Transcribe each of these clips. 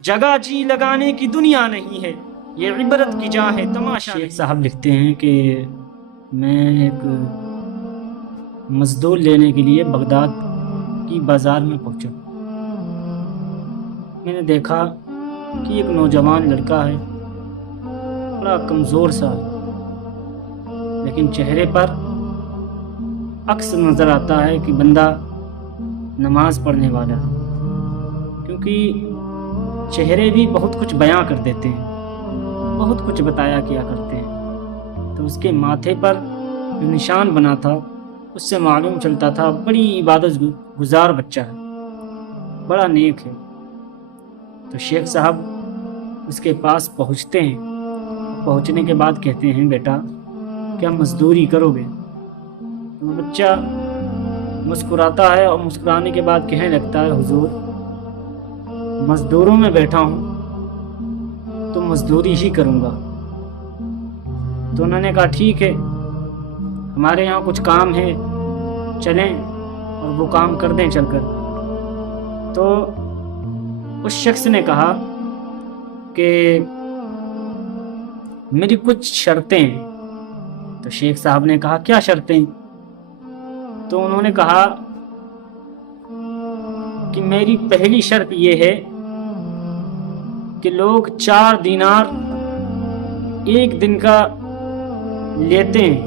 جگہ جی لگانے کی دنیا نہیں ہے، یہ عبرت کی جا ہے تماشا نہیں۔ صاحب لکھتے ہیں کہ میں ایک مزدور لینے کے لیے بغداد کی بازار میں پہنچا۔ میں نے دیکھا کہ ایک نوجوان لڑکا ہے، بڑا کمزور سا، لیکن چہرے پر عکس نظر آتا ہے کہ بندہ نماز پڑھنے والا ہے، کیونکہ چہرے بھی بہت کچھ بیاں کر دیتے ہیں، بہت کچھ بتایا کیا کرتے ہیں۔ تو اس کے ماتھے پر جو نشان بنا تھا اس سے معلوم چلتا تھا بڑی عبادت گزار بچہ ہے، بڑا نیک ہے۔ تو شیخ صاحب اس کے پاس پہنچتے ہیں، پہنچنے کے بعد کہتے ہیں بیٹا کیا مزدوری کرو گے؟ تو وہ بچہ مسکراتا ہے اور مسکرانے کے بعد کہنے لگتا ہے حضور مزدوروں میں بیٹھا ہوں تو مزدوری ہی کروں گا۔ تو انہوں نے کہا ٹھیک ہے، ہمارے یہاں کچھ کام ہے، چلیں اور وہ کام کر دیں چل کر۔ تو اس شخص نے کہا کہ میری کچھ شرطیں ہیں۔ تو شیخ صاحب نے کہا کیا شرطیں؟ تو انہوں نے کہا کہ میری پہلی شرط یہ ہے کہ لوگ 4 دینار ایک دن کا لیتے ہیں،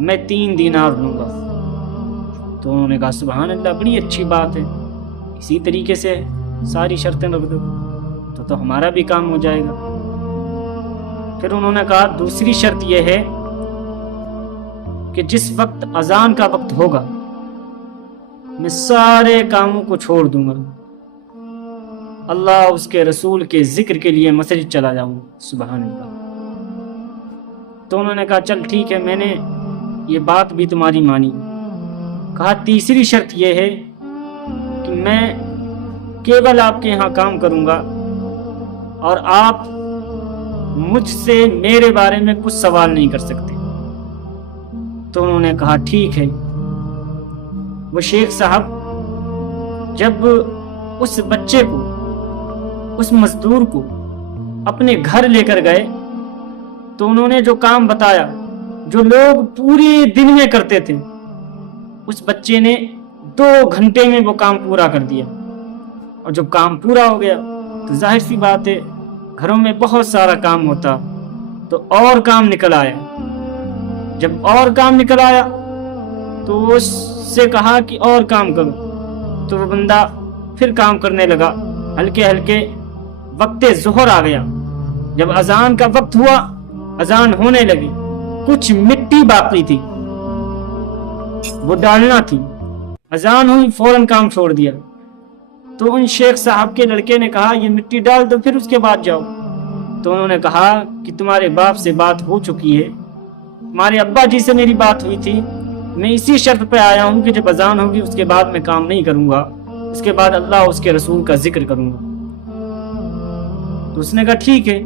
میں 3 دینار لوں گا۔ تو انہوں نے کہا سبحان اللہ، بڑی اچھی بات ہے، اسی طریقے سے ساری شرطیں رکھ دو تو ہمارا بھی کام ہو جائے گا۔ پھر انہوں نے کہا دوسری شرط یہ ہے کہ جس وقت اذان کا وقت ہوگا میں سارے کاموں کو چھوڑ دوں گا، اللہ اس کے رسول کے ذکر کے لیے مسجد چلا جاؤں۔ سبحان اللہ۔ تو انہوں نے کہا چل ٹھیک ہے، میں نے یہ بات بھی تمہاری مانی۔ کہا تیسری شرط یہ ہے کہ میں کیول آپ کے یہاں کام کروں گا اور آپ مجھ سے میرے بارے میں کچھ سوال نہیں کر سکتے۔ تو انہوں نے کہا ٹھیک ہے۔ وہ شیخ صاحب جب اس بچے کو، اس مزدور کو اپنے گھر لے کر گئے تو انہوں نے جو کام بتایا جو لوگ پورے دن میں کرتے تھے، اس بچے نے 2 گھنٹے میں وہ کام پورا کر دیا۔ اور جب کام پورا ہو گیا تو ظاہر سی بات ہے گھروں میں بہت سارا کام ہوتا، تو اور کام نکل آیا۔ جب اور کام نکل آیا تو اس سے کہا کہ اور کام کرو، تو وہ بندہ پھر کام کرنے لگا۔ ہلکے ہلکے وقت ظہر آ گیا، جب اذان کا وقت ہوا، اذان ہونے لگی، کچھ مٹی باقی تھی وہ ڈالنا تھی، اذان ہوئی فوراً کام چھوڑ دیا۔ تو ان شیخ صاحب کے لڑکے نے کہا یہ مٹی ڈال دو پھر اس کے بعد جاؤ۔ تو انہوں نے کہا کہ تمہارے باپ سے بات ہو چکی ہے، تمہارے ابا جی سے میری بات ہوئی تھی، میں اسی شرط پہ آیا ہوں کہ جب اذان ہوگی اس کے بعد میں کام نہیں کروں گا، اس کے بعد اللہ اس کے رسول کا ذکر کروں گا۔ تو اس نے کہا ٹھیک ہے۔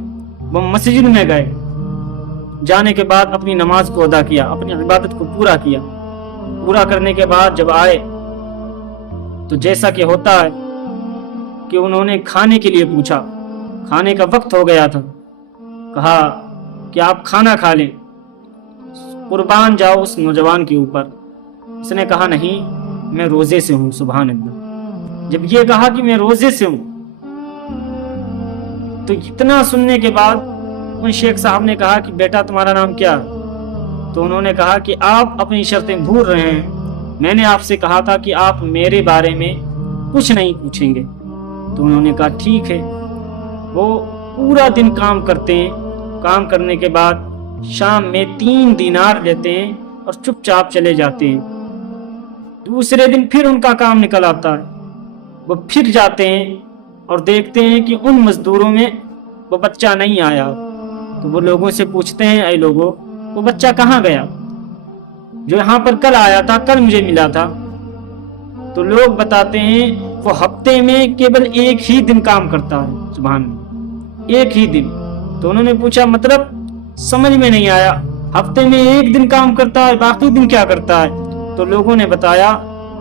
وہ مسجد میں گئے، جانے کے بعد اپنی نماز کو ادا کیا، اپنی عبادت کو پورا کیا۔ پورا کرنے کے بعد جب آئے تو جیسا کہ ہوتا ہے کہ انہوں نے کھانے کے لیے پوچھا، کھانے کا وقت ہو گیا تھا، کہا کہ آپ کھانا کھا لیں، قربان جاؤ اس نوجوان کے اوپر۔ اس نے کہا نہیں، میں روزے سے ہوں۔ سبحان اللہ۔ جب یہ کہا کہ میں روزے سے ہوں تو اتنا سننے کے بعد ان شیخ صاحب نے کہا کہ بیٹا تمہارا نام کیا؟ تو انہوں نے کہا کہ آپ اپنی شرطیں بھول رہے ہیں، میں نے آپ سے کہا تھا کہ آپ میرے بارے میں کچھ نہیں پوچھیں گے۔ تو انہوں نے کہا ٹھیک ہے۔ وہ پورا دن کام کرتے ہیں، کام کرنے کے بعد شام میں 3 دینار لیتے ہیں اور چپ چاپ چلے جاتے ہیں۔ دوسرے دن پھر ان کا کام نکل آتا ہے، وہ پھر جاتے ہیں اور دیکھتے ہیں کہ ان مزدوروں میں وہ بچہ نہیں آیا۔ تو وہ لوگوں سے پوچھتے ہیں اے لوگوں، وہ بچہ کہاں گیا جو یہاں پر کل آیا تھا، کل مجھے ملا تھا؟ تو لوگ بتاتے ہیں وہ ہفتے میں کیول 1 ہی دن کام کرتا ہے۔ سبحان اللہ، 1 ہی دن۔ تو انہوں نے پوچھا مطلب سمجھ میں نہیں آیا، ہفتے میں 1 دن کام کرتا ہے، باقی دن کیا کرتا ہے؟ تو لوگوں نے بتایا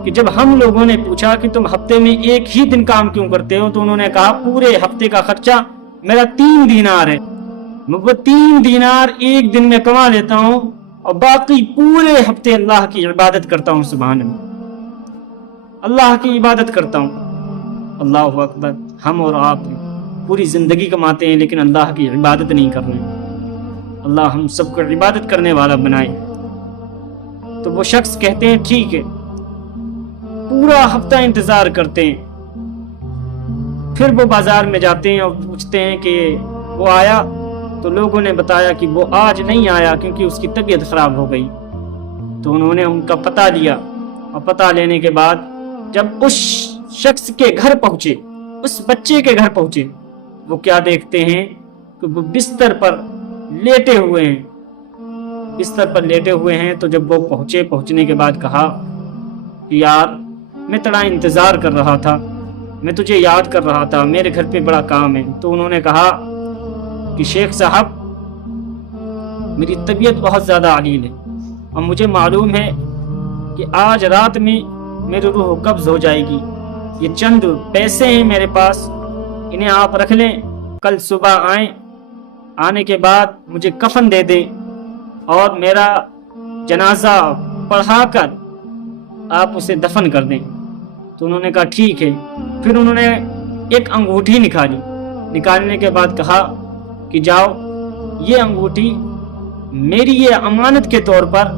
کہ جب ہم لوگوں نے پوچھا کہ تم ہفتے میں ایک ہی دن کام کیوں کرتے ہو، تو انہوں نے کہا پورے ہفتے کا خرچہ میرا 3 دینار ہے، میں وہ 3 دینار ایک دن میں کما لیتا ہوں اور باقی پورے ہفتے اللہ کی عبادت کرتا ہوں۔ سبحان اللہ، اللہ کی عبادت کرتا ہوں۔ اللہ اکبر۔ ہم اور آپ پوری زندگی کماتے ہیں لیکن اللہ کی عبادت نہیں کر رہے ہیں۔ اللہ ہم سب کو عبادت کرنے والا بنائے۔ تو وہ شخص کہتے ہیں ٹھیک ہے، پورا ہفتہ انتظار کرتے ہیں، پھر وہ بازار میں جاتے ہیں اور پوچھتے ہیں کہ وہ آیا؟ تو لوگوں نے بتایا کہ وہ آج نہیں آیا کیونکہ اس کی طبیعت خراب ہو گئی۔ تو انہوں نے ان کا پتہ لیا، اور پتہ لینے کے بعد جب اس شخص کے گھر پہنچے، اس بچے کے گھر پہنچے، وہ کیا دیکھتے ہیں کہ وہ بستر پر لیٹے ہوئے ہیں، بستر پر لیٹے ہوئے ہیں۔ تو جب وہ پہنچنے کے بعد کہا کہ یار میں تیرا انتظار کر رہا تھا، میں تجھے یاد کر رہا تھا، میرے گھر پہ بڑا کام ہے۔ تو انہوں نے کہا کہ شیخ صاحب میری طبیعت بہت زیادہ علیل ہے اور مجھے معلوم ہے کہ آج رات میں میری روح قبض ہو جائے گی، یہ چند پیسے ہیں میرے پاس، انہیں آپ رکھ لیں، کل صبح آئیں، آنے کے بعد مجھے کفن دے دیں اور میرا جنازہ پڑھا کر آپ اسے دفن کر دیں۔ تو انہوں نے کہا ٹھیک ہے۔ پھر انہوں نے ایک انگوٹھی نکالی، نکالنے کے بعد کہا کہ جاؤ یہ انگوٹھی میری یہ امانت کے طور پر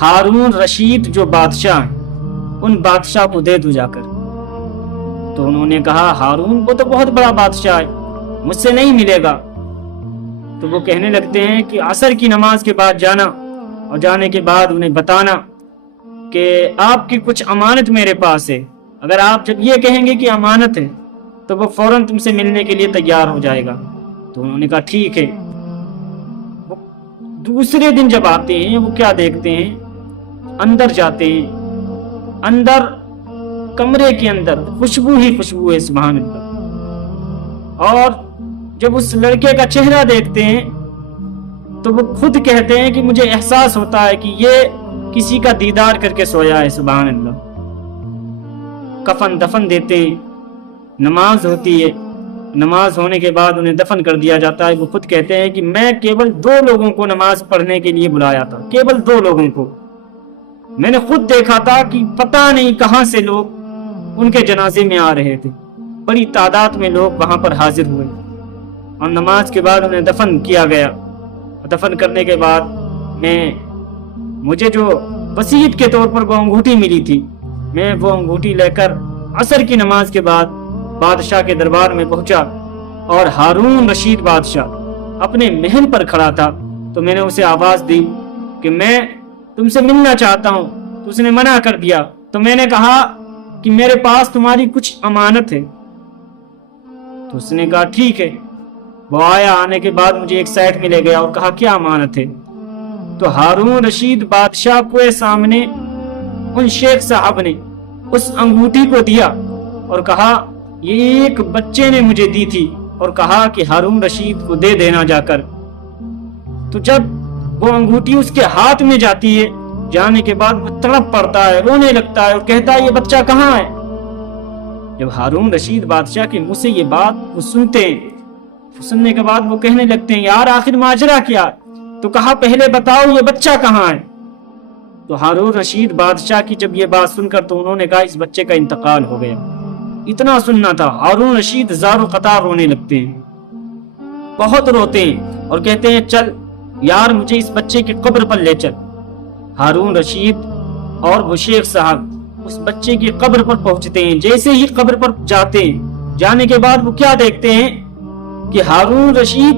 ہارون رشید جو بادشاہ ہیں ان بادشاہ کو دے دو جا کر۔ تو انہوں نے کہا ہارون وہ تو بہت بڑا بادشاہ ہے، مجھ سے نہیں ملے گا۔ تو وہ کہنے لگتے ہیں کہ عصر کی نماز کے بعد جانا، اور جانے کے بعد انہیں بتانا کہ آپ کی کچھ امانت میرے پاس ہے، اگر آپ جب یہ کہیں گے کہ امانت ہے تو وہ فوراً تم سے ملنے کے لیے تیار ہو جائے گا۔ تو انہوں نے کہا ٹھیک ہے۔ وہ دوسرے دن جب آتے ہیں وہ کیا دیکھتے ہیں، اندر جاتے ہیں، اندر کمرے کے اندر خوشبو ہی خوشبو ہے، سبحان اللہ۔ اور جب اس لڑکے کا چہرہ دیکھتے ہیں تو وہ خود کہتے ہیں کہ مجھے احساس ہوتا ہے کہ یہ کسی کا دیدار کر کے سویا ہے، سبحان اللہ۔ کفن دفن دیتے ہیں، نماز ہوتی ہے، نماز ہونے کے بعد انہیں دفن کر دیا جاتا ہے۔ وہ خود کہتے ہیں کہ میں کیول 2 لوگوں کو نماز پڑھنے کے لیے بلایا تھا، کیول 2 لوگوں کو، میں نے خود دیکھا تھا کہ پتہ نہیں کہاں سے لوگ ان کے جنازے میں آ رہے تھے، بڑی تعداد میں لوگ وہاں پر حاضر ہوئے، اور نماز کے بعد انہیں دفن کیا گیا۔ دفن کرنے کے بعد مجھے جو وصیت کے طور پر وہ انگوٹھی ملی تھی، میں وہ انگوٹھی لے کر عصر کی نماز کے بعد بادشاہ کے دربار میں پہنچا، اور ہارون رشید بادشاہ اپنے محل پر کھڑا تھا۔ تو میں نے اسے آواز دی کہ میں تم سے ملنا چاہتا ہوں، تو اس نے منع کر دیا۔ تو میں نے کہا کہ میرے پاس تمہاری کچھ امانت ہے۔ تو اس نے کہا ٹھیک ہے۔ وہ آیا، آنے کے بعد مجھے ایک سائٹ میں لے گیا اور کہا کیا امانت ہے؟ تو ہارون رشید بادشاہ کو سامنے ان شیخ صاحب نے اس انگوٹھی کو دیا اور کہا یہ ایک بچے نے مجھے دی تھی، اور کہا کہ ہارون رشید کو دے دینا جا کر۔ تو جب وہ انگوٹھی اس کے ہاتھ میں جاتی ہے، جانے کے بعد وہ تڑپ پڑتا ہے، رونے لگتا ہے اور کہتا ہے یہ بچہ کہاں ہے؟ جب ہارون رشید بادشاہ کے منہ سے یہ بات وہ سنتے ہیں، سننے کے بعد وہ کہنے لگتے ہیں یار آخر ماجرا کیا؟ تو کہا پہلے بتاؤ یہ بچہ کہاں ہے؟ تو ہارون رشید بادشاہ کی جب یہ بات سن کر تو انہوں نے کہا اس بچے کا انتقال ہو گیا۔ اتنا سننا تھا، ہارون رشید زار و قطار رونے لگتے ہیں، بہت روتے ہیں اور کہتے ہیں چل یار مجھے اس بچے کی قبر پر لے چل۔ ہارون رشید اور وہ شیخ صاحب اس بچے کی قبر پر پہنچتے ہیں۔ جیسے ہی قبر پر جاتے ہیں، جانے کے بعد وہ کیا دیکھتے ہیں کہ ہارون رشید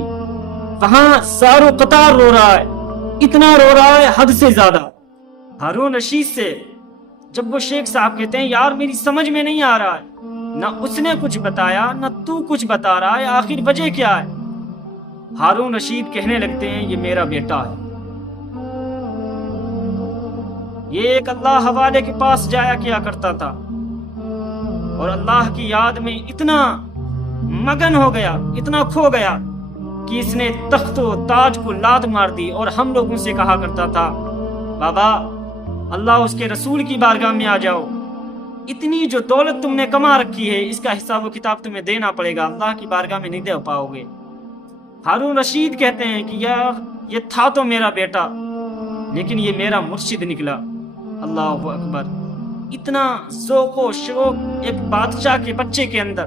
وہاں زار و قطار رو رہا ہے، اتنا رو رہا ہے حد سے زیادہ۔ ہارون رشید سے جب وہ شیخ صاحب کہتے ہیں یار میری سمجھ میں نہیں آ رہا ہے، نہ اس نے کچھ بتایا نہ تو کچھ بتا رہا ہے، آخر وجہ کیا ہے؟ ہارون رشید کہنے لگتے ہیں یہ میرا بیٹا ہے، یہ ایک اللہ حوالے کے پاس جایا کیا کرتا تھا اور اللہ کی یاد میں اتنا مگن ہو گیا، اتنا کھو گیا کہ اس نے تخت و تاج کو لات مار دی، اور ہم لوگوں سے کہا کرتا تھا بابا اللہ اس کے رسول کی بارگاہ میں آ جاؤ، اتنی جو دولت تم نے کما رکھی ہے اس کا حساب و کتاب تمہیں دینا پڑے گا، اللہ کی بارگاہ میں نہیں دے پاؤ گے۔ ہارون رشید کہتے ہیں کہ یار یہ تھا تو میرا بیٹا لیکن یہ میرا مرشد نکلا۔ اللہ اکبر، اتنا ذوق و شوق ایک بادشاہ کے بچے کے اندر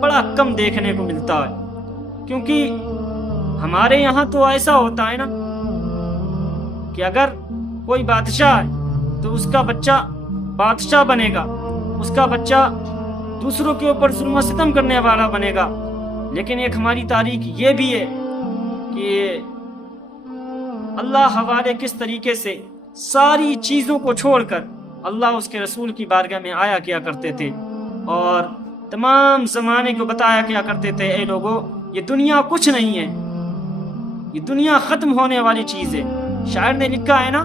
بڑا کم دیکھنے کو ملتا ہے، کیونکہ ہمارے یہاں تو ایسا ہوتا ہے نا کہ اگر کوئی بادشاہ ہے تو اس کا بچہ بادشاہ بنے گا، اس کا بچہ دوسروں کے اوپر ظلم و ستم کرنے والا بنے گا۔ لیکن ایک ہماری تاریخ یہ بھی ہے کہ اللہ حوالے کس طریقے سے ساری چیزوں کو چھوڑ کر اللہ اس کے رسول کی بارگاہ میں آیا کیا کرتے تھے اور تمام زمانے کو بتایا کیا کرتے تھے، اے لوگو یہ دنیا کچھ نہیں ہے، یہ دنیا ختم ہونے والی چیز ہے۔ شاعر نے لکھا ہے نا،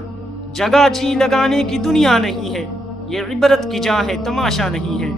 جگہ جی لگانے کی دنیا نہیں ہے، یہ عبرت کی جا ہے تماشا نہیں ہے۔